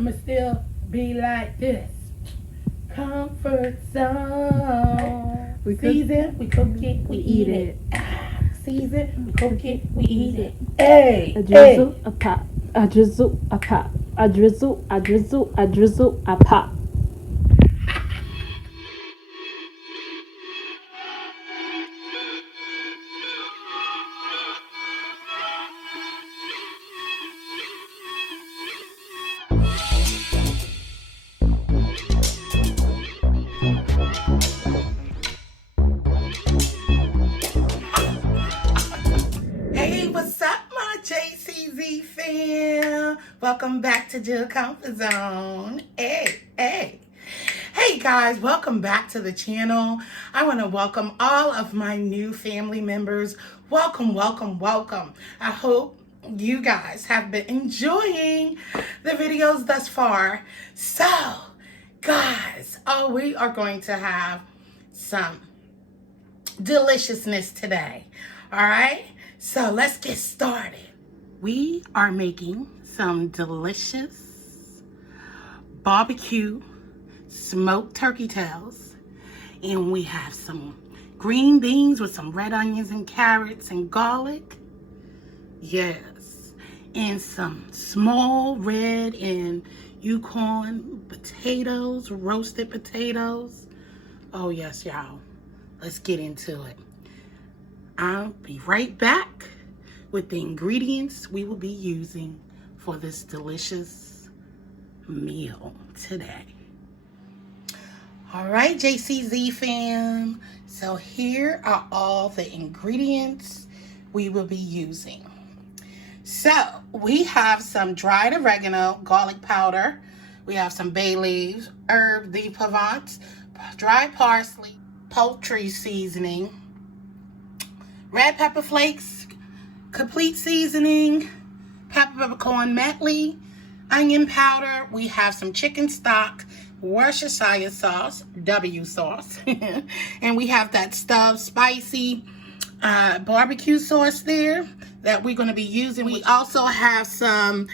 I'ma still be like this. Comfort zone. We cook, Season, we cook it, we eat it. Season, we cook it, we eat it. A Hey, drizzle, hey. a pop. A drizzle, a pop. A drizzle, a drizzle, a drizzle, a pop. Hey, what's up, my JCZ fam? Welcome back to Jill Comfort Zone. Hey. Hey guys, welcome back to the channel. I want to welcome all of my new family members. Welcome. I hope you guys have been enjoying the videos thus far. So, guys, we are going to have some deliciousness today. All right, so let's get started. We are making some delicious barbecue smoked turkey tails, and we have some green beans with some red onions and carrots and garlic. Yes, and some small red and Yukon potatoes, roasted potatoes. Oh yes, y'all. Let's get into it. I'll be right back with the ingredients we will be using for this delicious meal today. All right, JCZ fam. So here are all the ingredients we will be using. So we have some dried oregano, garlic powder. We have some bay leaves, herb de Provence, dried parsley, poultry seasoning, red pepper flakes, complete seasoning, peppercorn medley, onion powder. We have some chicken stock, Worcestershire sauce, W sauce, and we have that stuffed spicy barbecue sauce there that we're going to be using. We also have some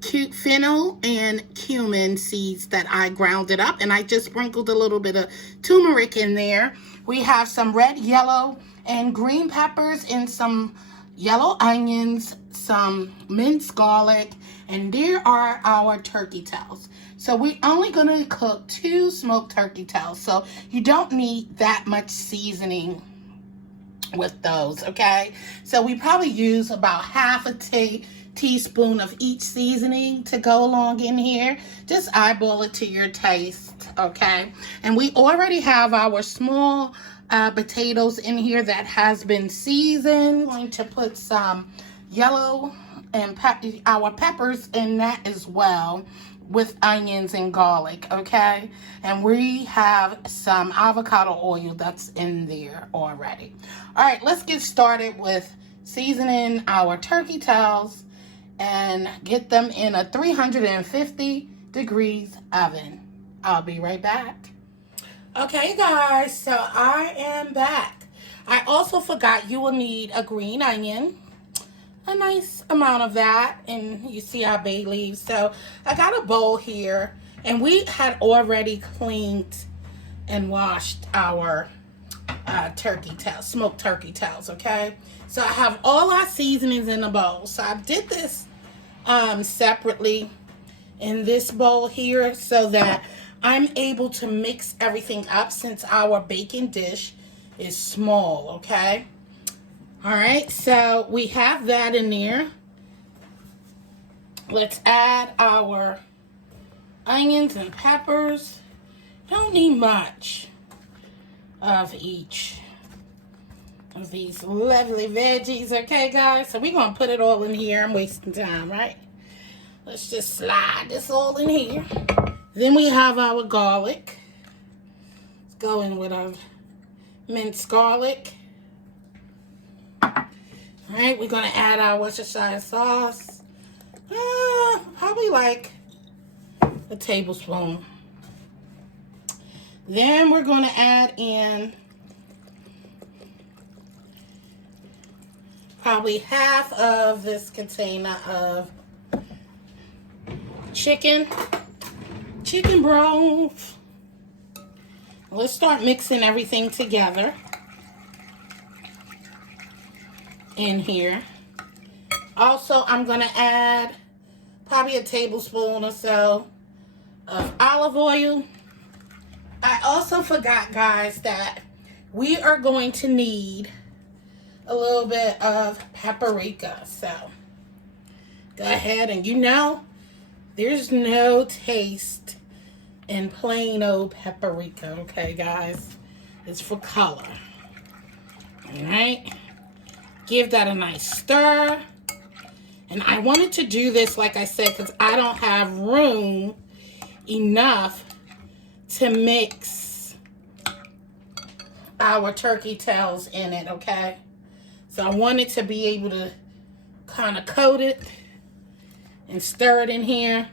cute fennel and cumin seeds that I grounded up, and I just sprinkled a little bit of turmeric in there. We have some red, yellow, and green peppers and some yellow onions, some minced garlic, and there are our turkey tails. So we're only going to cook 2 smoked turkey tails, so you don't need that much seasoning with those, okay? So we probably use about half a teaspoon of each seasoning to go along in here. Just eyeball it to your taste, okay? And we already have our small potatoes in here that has been seasoned. I'm going to put some yellow and our peppers in that as well, with onions and garlic, okay? And we have some avocado oil that's in there already. All right, let's get started with seasoning our turkey tails and get them in a 350 degrees oven. I'll be right back. Okay, guys, so I am back. I also forgot you will need a green onion, a nice amount of that, and you see our bay leaves. So I got a bowl here, and we had already cleaned and washed our turkey tails, smoked turkey tails, okay? So I have all our seasonings in a bowl. So I did this separately in this bowl here so that I'm able to mix everything up since our baking dish is small, okay? All right, so we have that in there. Let's add our onions and peppers. Don't need much of each of these lovely veggies, okay, guys? So we're going to put it all in here. I'm wasting time, right? Let's just slide this all in here. Then we have our garlic. Let's go in with our minced garlic. All right, we're going to add our Worcestershire sauce. Probably like a tablespoon. Then we're going to add in probably half of this container of chicken broth. Let's start mixing everything together in here. Also, I'm going to add probably a tablespoon or so of olive oil. I also forgot, guys, that we are going to need a little bit of paprika. So go ahead, and there's no taste in plain old paprika, okay, guys? It's for color. All right. Give that a nice stir. And I wanted to do this, like I said, because I don't have room enough to mix our turkey tails in it, okay? So I wanted to be able to kind of coat it and stir it in here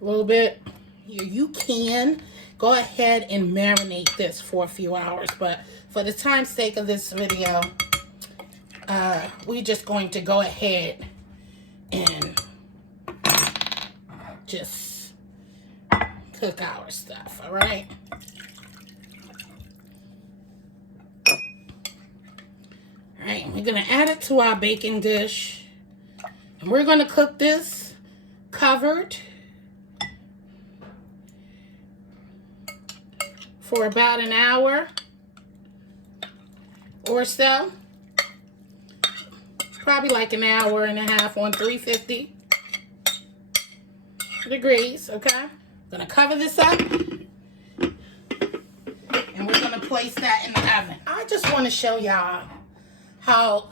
a little bit. You can go ahead and marinate this for a few hours, but for the time's sake of this video, we're just going to go ahead and just cook our stuff, all right? All right, we're gonna add it to our baking dish, and we're gonna cook this covered for about an hour or so. Probably like an hour and a half on 350 degrees, okay? Gonna cover this up, and we're gonna place that in the oven. I just wanna show y'all how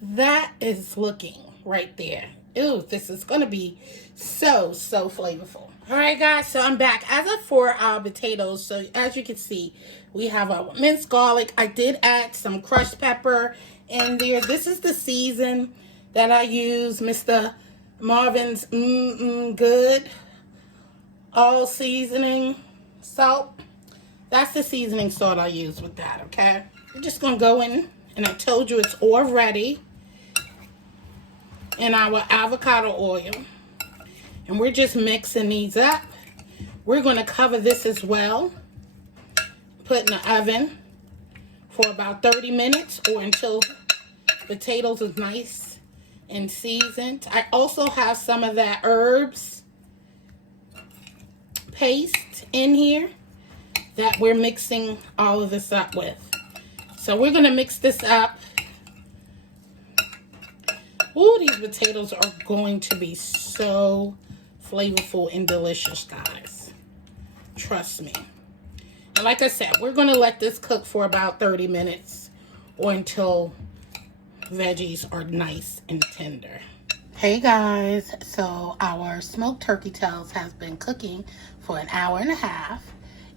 that is looking right there. Ooh, this is gonna be so flavorful. All right, guys, so I'm back. As for our potatoes, so as you can see, we have our minced garlic. I did add some crushed pepper in there. This is the season that I use, Mr. Marvin's Good all seasoning salt. That's the seasoning salt I use with that, okay? We're just gonna go in, and I told you it's already in our avocado oil. And we're just mixing these up. We're gonna cover this as well. Put in the oven for about 30 minutes or until potatoes is nice and seasoned. I also have some of that herbs paste in here that we're mixing all of this up with. So we're gonna mix this up. Ooh, these potatoes are going to be so flavorful and delicious, guys. Trust me. And like I said, we're gonna let this cook for about 30 minutes or until veggies are nice and tender. Hey guys, so our smoked turkey tails has been cooking for an hour and a half.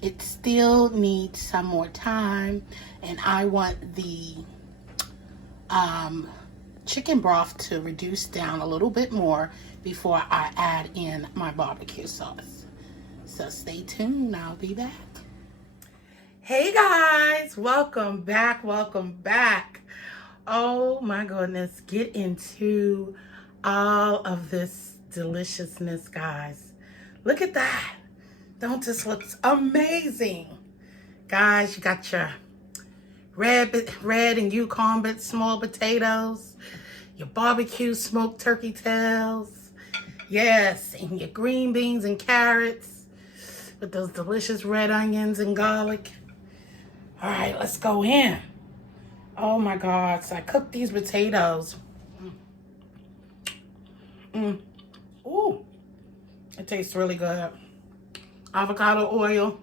It still needs some more time, and I want the chicken broth to reduce down a little bit more before I add in my barbecue sauce. So stay tuned, I'll be back. Hey guys, welcome back, welcome back. Oh my goodness, get into all of this deliciousness, guys. Look at that. Don't this look amazing? Guys, you got your red and Yukon but small potatoes, your barbecue smoked turkey tails, yes, and your green beans and carrots with those delicious red onions and garlic. All right, let's go in. Oh my God, so I cooked these potatoes. Ooh, it tastes really good. Avocado oil.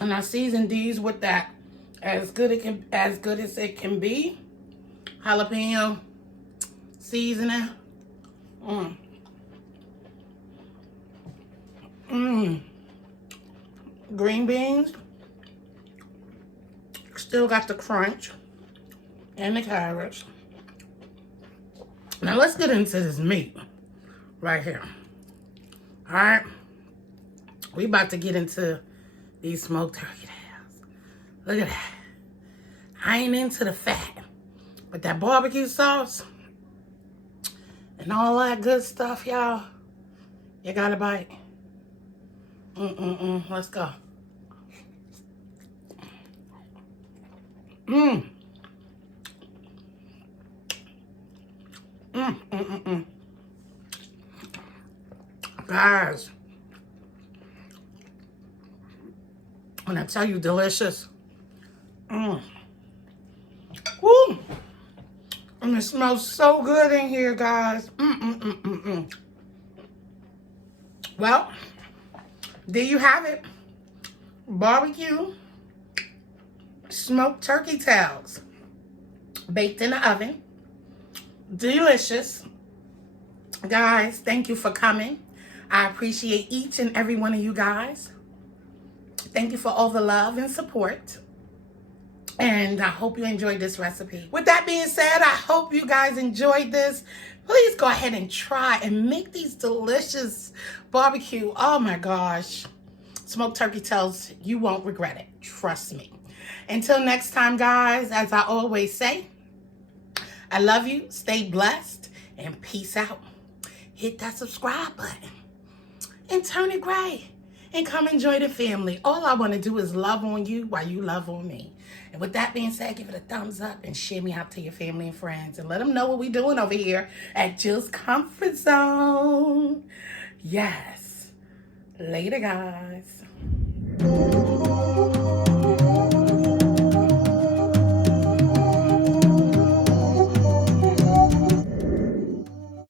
And I seasoned these with that as good as it can be. Jalapeno seasoning. Green beans. Still got the crunch. And the carrots. Now let's get into this meat right here. All right. We about to get into these smoked turkey tails. Look at that. I ain't into the fat. But that barbecue sauce and all that good stuff, y'all, you gotta bite. Let's go. Guys, when I tell you delicious, Woo! And it smells so good in here, guys. Well, there you have it. Barbecue smoked turkey tails, baked in the oven. Delicious. Guys, thank you for coming. I appreciate each and every one of you guys. Thank you for all the love and support. And I hope you enjoyed this recipe. With that being said, I hope you guys enjoyed this. Please go ahead and try and make these delicious barbecue. Oh my gosh. Smoked turkey tails, you won't regret it. Trust me. Until next time, guys, as I always say, I love you, stay blessed, and peace out. Hit that subscribe button and turn it gray and come enjoy the family. All I want to do is love on you while you love on me. And with that being said, give it a thumbs up and share me out to your family and friends and let them know what we're doing over here at Jill's Comfort Zone. Yes. Later, guys.